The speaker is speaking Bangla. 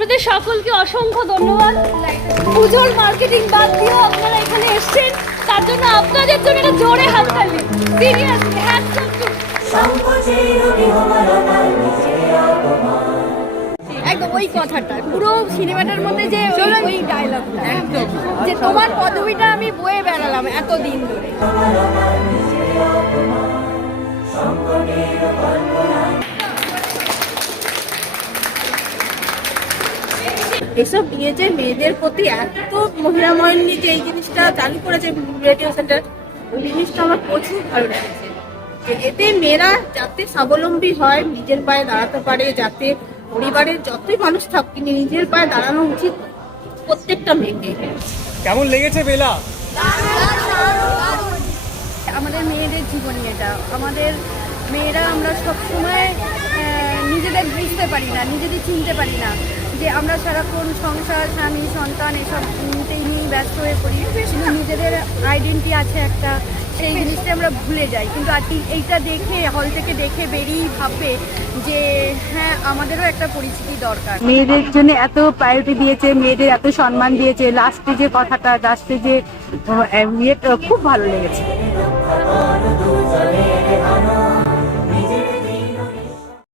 আপনাদের সকলকে অসংখ্য ধন্যবাদ। পুজোর মার্কেটিং বাদ দিয়েও আপনারা এখানে এসেছেন। তার জন্য আপনাদের জন্য একটা জোরে হাততালি সিরিয়াসলি হ্যাটস অফ টু একদম ওই কথাটা পুরো সিনেমাটার মধ্যে যে ওই- ডায়লগটা একদম যে তোমার পদবিটা আমি বয়ে বেড়ালাম এতদিন ধরে। এসব নিয়ে যে মেয়েদের প্রতি এত মহিলা ময়নি যে এই জিনিসটা চালু করেছে রেডিও সেন্টার ওই জিনিসটা আমার প্রচুর ভালো লেগেছে। যে এতে মেয়েরা যাতে স্বাবলম্বী হয় নিজের পায়ে দাঁড়াতে পারে যাতে পরিবারের যতই মানুষ থাক নিজের পায়ে দাঁড়ানো উচিত প্রত্যেকটা মেয়েকে। কেমন লেগেছে বেলা আমাদের মেয়েদের জীবনী এটা। আমাদের মেয়েরা আমরা সবসময় আহ, নিজেদের বুঝতে পারি না নিজেদের চিনতে পারি না। যে আমরা সারাক্ষণ সংসার, স্বামী, সন্তান এসব নিয়েই ব্যস্ত হয়ে পড়ি। কিন্তু নিজেদের আইডেন্টি আছে একটা, সেই জিনিসটা আমরা ভুলে যাই। কিন্তু আর এইটা দেখে হল থেকে দেখে বেরিয়েই ভাববে যে হ্যাঁ আমাদেরও একটা পরিচিতি দরকার। মেয়েদের জন্য এত প্রায়োরিটি দিয়েছে, মেয়েদের এত সম্মান দিয়েছে। লাস্টে যে কথাটা লাস্টে যে খুব ভালো লেগেছে।